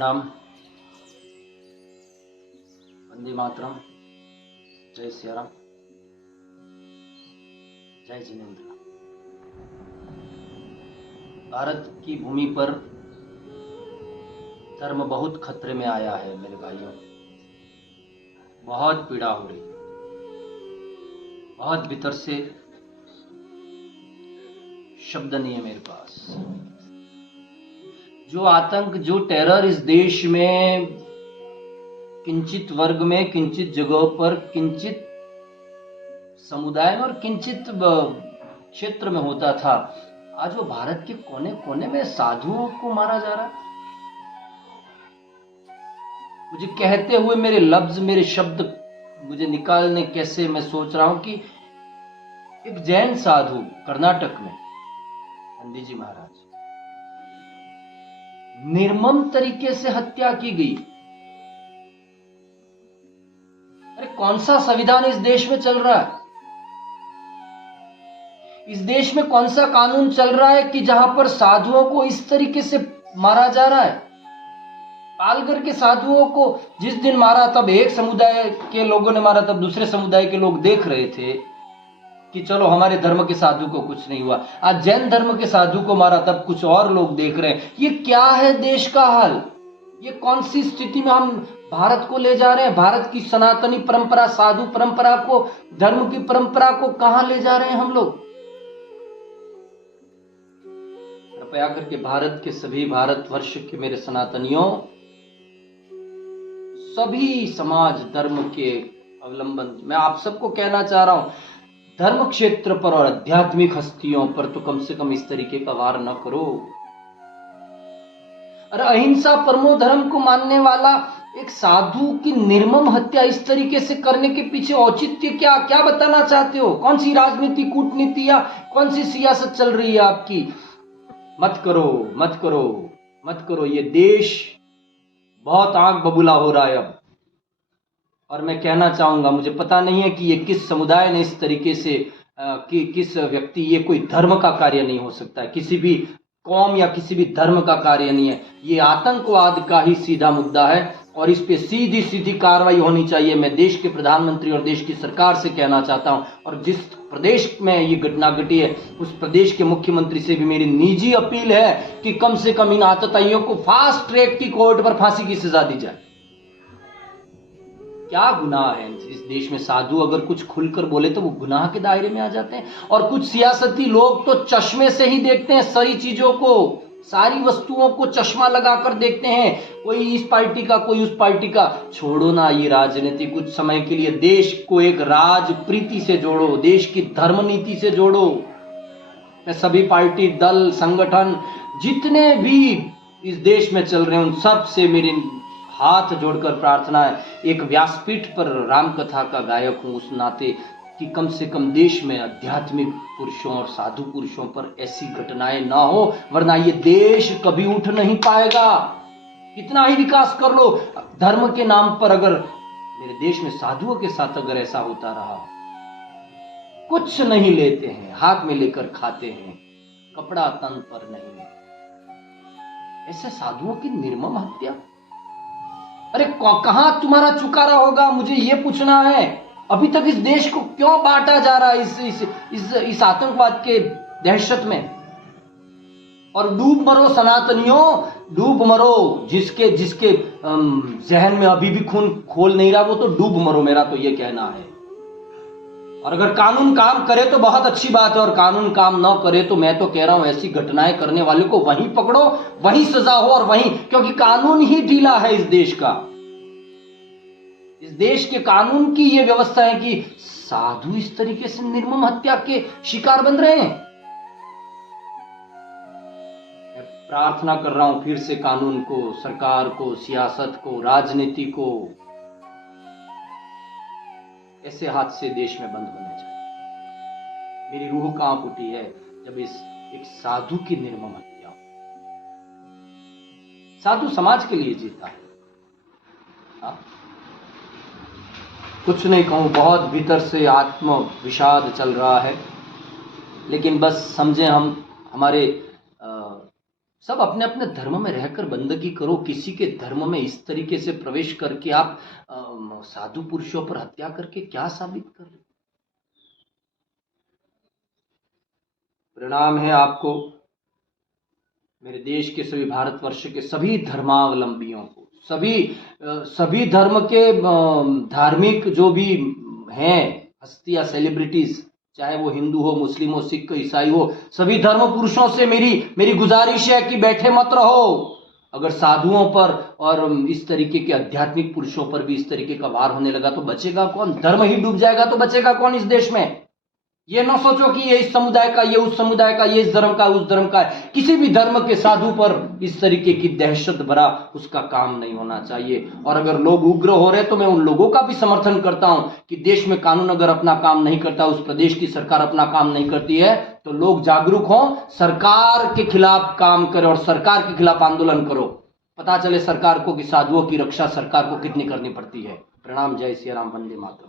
प्रणाम। वंदे मातरम। जय सियाराम। जय जिनेन्द्र। भारत की भूमि पर धर्म बहुत खतरे में आया है मेरे भाइयों। बहुत पीड़ा हो रही, बहुत भीतर से शब्द नहीं है मेरे पास। जो आतंक, जो टेरर इस देश में किंचित वर्ग में, किंचित जगहों पर, किंचित समुदाय में और किंचित क्षेत्र में होता था, आज वो भारत के कोने कोने में साधुओं को मारा जा रहा है। मुझे कहते हुए मेरे लफ्ज, मेरे शब्द मुझे निकालने कैसे, मैं सोच रहा हूं कि एक जैन साधु कर्नाटक में, नंदी जी महाराज, निर्मम तरीके से हत्या की गई। अरे कौन सा संविधान इस देश में चल रहा है? इस देश में कौन सा कानून चल रहा है कि जहां पर साधुओं को इस तरीके से मारा जा रहा है? पालघर के साधुओं को जिस दिन मारा, तब एक समुदाय के लोगों ने मारा, तब दूसरे समुदाय के लोग देख रहे थे कि चलो हमारे धर्म के साधु को कुछ नहीं हुआ। आज जैन धर्म के साधु को मारा, तब कुछ और लोग देख रहे हैं। ये क्या है देश का हाल? ये कौन सी स्थिति में हम भारत को ले जा रहे हैं? भारत की सनातनी परंपरा, साधु परंपरा को, धर्म की परंपरा को कहां ले जा रहे हैं हम लोग? कृपया करके भारत के सभी, भारतवर्ष के मेरे सनातनियों, सभी समाज धर्म के अवलंबन, मैं आप सबको कहना चाह रहा हूं, धर्म क्षेत्र पर और आध्यात्मिक हस्तियों पर तो कम से कम इस तरीके का वार न करो। अरे अहिंसा परमो धर्म को मानने वाला एक साधु की निर्मम हत्या इस तरीके से करने के पीछे औचित्य क्या क्या बताना चाहते हो? कौन सी राजनीति, कूटनीति या कौन सी सियासत चल रही है आपकी? मत करो, मत करो, मत करो। ये देश बहुत आंख बबूला हो रहा है अब। और मैं कहना चाहूंगा, मुझे पता नहीं है कि ये किस समुदाय ने इस तरीके से कि किस व्यक्ति, ये कोई धर्म का कार्य नहीं हो सकता है, किसी भी कौम या किसी भी धर्म का कार्य नहीं है। ये आतंकवाद का ही सीधा मुद्दा है और इस पे सीधी सीधी कार्रवाई होनी चाहिए। मैं देश के प्रधानमंत्री और देश की सरकार से कहना चाहता हूं, और जिस प्रदेश में ये घटना घटी है उस प्रदेश के मुख्यमंत्री से भी मेरी निजी अपील है कि कम से कम इन आतताइयों को फास्ट ट्रैक की कोर्ट पर फांसी की सजा दी जाए। क्या गुनाह है इस देश में? साधु अगर कुछ खुलकर बोले तो वो गुनाह के दायरे में आ जाते हैं। और कुछ सियासती लोग तो चश्मे से ही देखते हैं सारी चीजों को, सारी वस्तुओं को चश्मा लगाकर देखते हैं, कोई इस पार्टी का, कोई उस पार्टी का। छोड़ो ना ये राजनीति कुछ समय के लिए। देश को एक राजप्रीति से जोड़ो, देश की धर्म नीति से जोड़ो। मैं सभी पार्टी, दल, संगठन जितने भी इस देश में चल रहे हैं उन सब से मेरी हाथ जोड़कर प्रार्थना है, एक व्यासपीठ पर रामकथा का गायक हूं उस नाते, कि कम से कम देश में आध्यात्मिक पुरुषों और साधु पुरुषों पर ऐसी घटनाएं ना हो, वरना ये देश कभी उठ नहीं पाएगा। कितना ही विकास कर लो, धर्म के नाम पर अगर मेरे देश में साधुओं के साथ अगर ऐसा होता रहा, कुछ नहीं लेते हैं, हाथ में लेकर खाते हैं, कपड़ा तन पर नहीं, ऐसे साधुओं की निर्मम हत्या। अरे कहां तुम्हारा चुकारा होगा, मुझे यह पूछना है। अभी तक इस देश को क्यों बांटा जा रहा है इस आतंकवाद के दहशत में? और डूब मरो सनातनियों, डूब मरो। जिसके जिसके जहन में अभी भी खून खोल नहीं रहा, वो तो डूब मरो, मेरा तो ये कहना है। और अगर कानून काम करे तो बहुत अच्छी बात है, और कानून काम ना करे तो मैं तो कह रहा हूं ऐसी घटनाएं करने वाले को वहीं पकड़ो, वहीं सजा हो, और वहीं, क्योंकि कानून ही ढीला है इस देश का। इस देश के कानून की ये व्यवस्था है कि साधु इस तरीके से निर्मम हत्या के शिकार बन रहे हैं। मैं प्रार्थना कर रहा हूं फिर से कानून को, सरकार को, सियासत को, राजनीति को, ऐसे हादसे देश में बंद होने चाहिए। मेरी रूह कांप उठी है जब एक साधु की निर्मम हत्या। साधु समाज के लिए जीता है। कुछ नहीं कहूं, बहुत भीतर से आत्म विषाद चल रहा है, लेकिन बस समझे हम, हमारे सब अपने अपने धर्म में रहकर बंदगी करो, किसी के धर्म में इस तरीके से प्रवेश करके आप साधु पुरुषों पर हत्या करके क्या साबित कर रहे? प्रणाम है आपको, मेरे देश के सभी, भारतवर्ष के सभी धर्मावलंबियों को, सभी धर्म के धार्मिक जो भी हैं हस्तियां, सेलिब्रिटीज, चाहे वो हिंदू हो, मुस्लिम हो, सिख, ईसाई हो, सभी धर्म पुरुषों से मेरी गुजारिश है कि बैठे मत रहो। अगर साधुओं पर और इस तरीके के आध्यात्मिक पुरुषों पर भी इस तरीके का वार होने लगा तो बचेगा कौन? धर्म ही डूब जाएगा तो बचेगा कौन इस देश में? ये ना सोचो कि ये इस समुदाय का, ये उस समुदाय का, ये इस धर्म का, उस धर्म का है। किसी भी धर्म के साधु पर इस तरीके की दहशत भरा उसका काम नहीं होना चाहिए। और अगर लोग उग्र हो रहे तो मैं उन लोगों का भी समर्थन करता हूं कि देश में कानून अगर अपना काम नहीं करता, उस प्रदेश की सरकार अपना काम नहीं करती है, तो लोग जागरूक हों, सरकार के खिलाफ काम करें और सरकार के खिलाफ आंदोलन करो। पता चले सरकार को कि साधुओं की रक्षा सरकार को कितनी करनी पड़ती है। प्रणाम, जय सिया राम, वंदे मातरम।